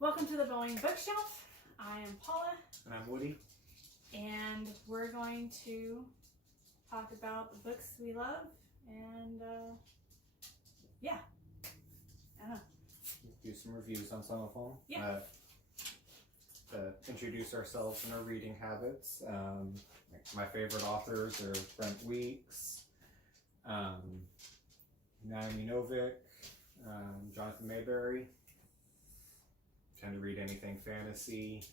Welcome to the Boeing Bookshelf. I am Paula. And I'm Woody. And we're going to talk about the books we love and Do some reviews on some of them. Yeah. To introduce ourselves and our reading habits. My favorite authors are Brent Weeks, Naomi Novik, Jonathan Mayberry. Tend to read anything fantasy,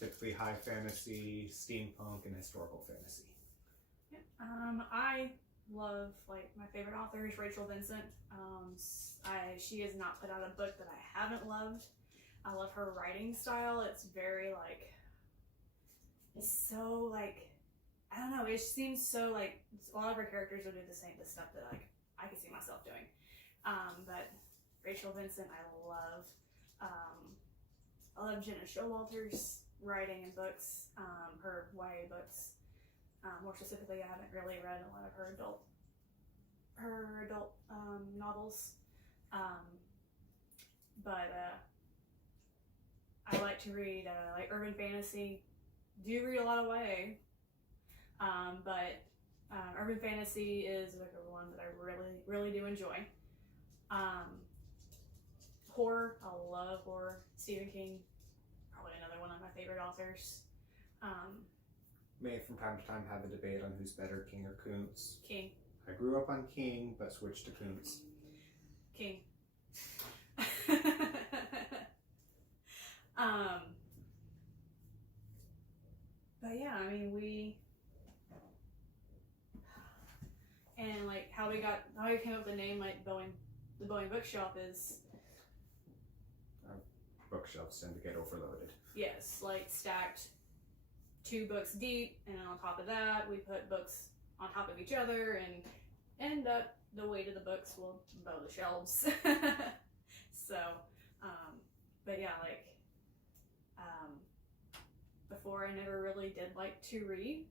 typically high fantasy, steampunk, and historical fantasy. Yeah. I love, my favorite author is Rachel Vincent. She has not put out a book that I haven't loved. I love her writing style. It's very it's so I don't know, it seems so a lot of her characters will do the stuff that I could see myself doing. But Rachel Vincent I love. I love Jenna Showalter's writing and books, her YA books. More specifically, I haven't really read a lot of her adult novels. But I like to read urban fantasy. Do read a lot of YA, but urban fantasy is a one that I really do enjoy. Horror, I love horror. Stephen King, probably another one of my favorite authors. May from time to time have a debate on who's better, King or Kuntz. King. I grew up on King, but switched to Kuntz. King. But yeah, I mean how we came up with the name the Boeing Bookshelf is Bookshelves tend to get overloaded. yes, stacked 2 books deep, and on top of that we put books on top of each other and end up the weight of the books will bow the shelves. So but yeah, before I never really did like to read.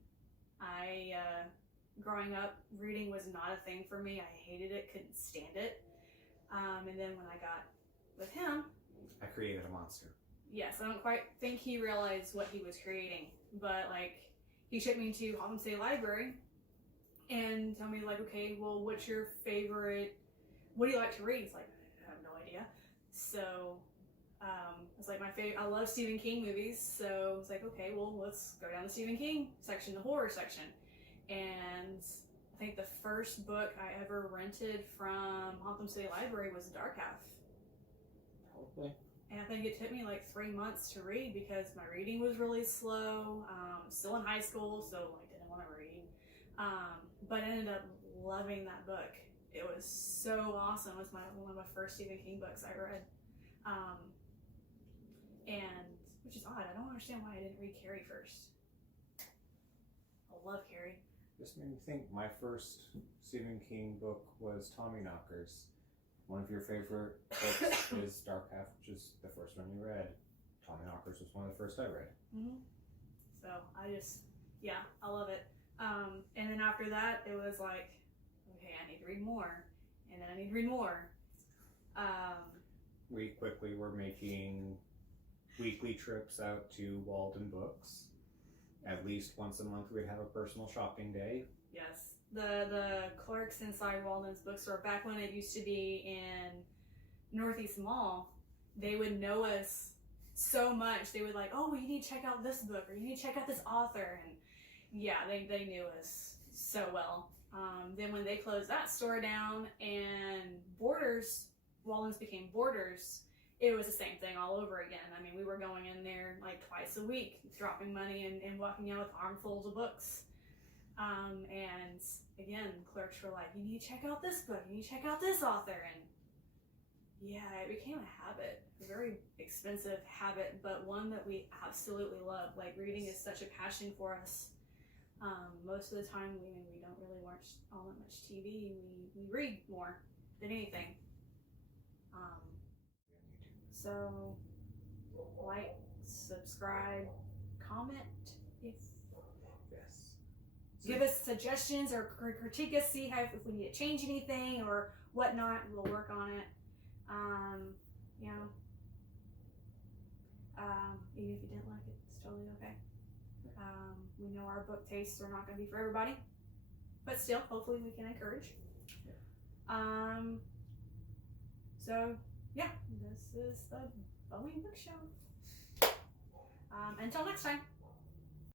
Growing up, reading was not a thing for me. I hated it, couldn't stand it. And then when I got with him, I created a monster. yes, I don't quite think he realized what he was creating, but he took me to Paula State Library and told me okay, well, what's your favorite? What do you like to read? It's I have no idea. So it's my favorite. I love Stephen King movies, so it's okay, well, let's go down the Stephen King section, the horror section. And I think the first book I ever rented from Hotham City Library was Dark Half. Probably. And I think it took me 3 months to read because my reading was really slow. Still in high school, so didn't want to read. But I ended up loving that book. It was so awesome. It was one of my first Stephen King books I read. And which is odd. I don't understand why I didn't read Carrie first. I love Carrie. Just made me think. My first Stephen King book was Tommyknockers. One of your favorite books is Dark Half, which is the first one you read. Tommyknockers was one of the first I read. Mm-hmm. So I love it. And then after that, it was okay, I need to read more, and then I need to read more. We quickly were making weekly trips out to Walden Books. At least once a month we'd have a personal shopping day. Yes. The clerks inside Walden's bookstore, back when it used to be in Northeast Mall, they would know us so much. They would oh, you need to check out this book, or you need to check out this author. And yeah, they knew us so well. Then when they closed that store down and Walden's became Borders, it was the same thing all over again. I mean, we were going in there twice a week, dropping money and walking out with armfuls of books. And again, clerks were you need to check out this book, you need to check out this author. And yeah, it became a habit, a very expensive habit, but one that we absolutely love. Reading is such a passion for us. Most of the time, we don't really watch all that much TV. We read more than anything. So, subscribe, comment if Yes. give us suggestions or critique us, see if we need to change anything or whatnot. We'll work on it. Even if you didn't like it, it's totally okay. We know our book tastes are not going to be for everybody, but still, hopefully we can encourage. So yeah, this is the Bowie Book Show. Until next time.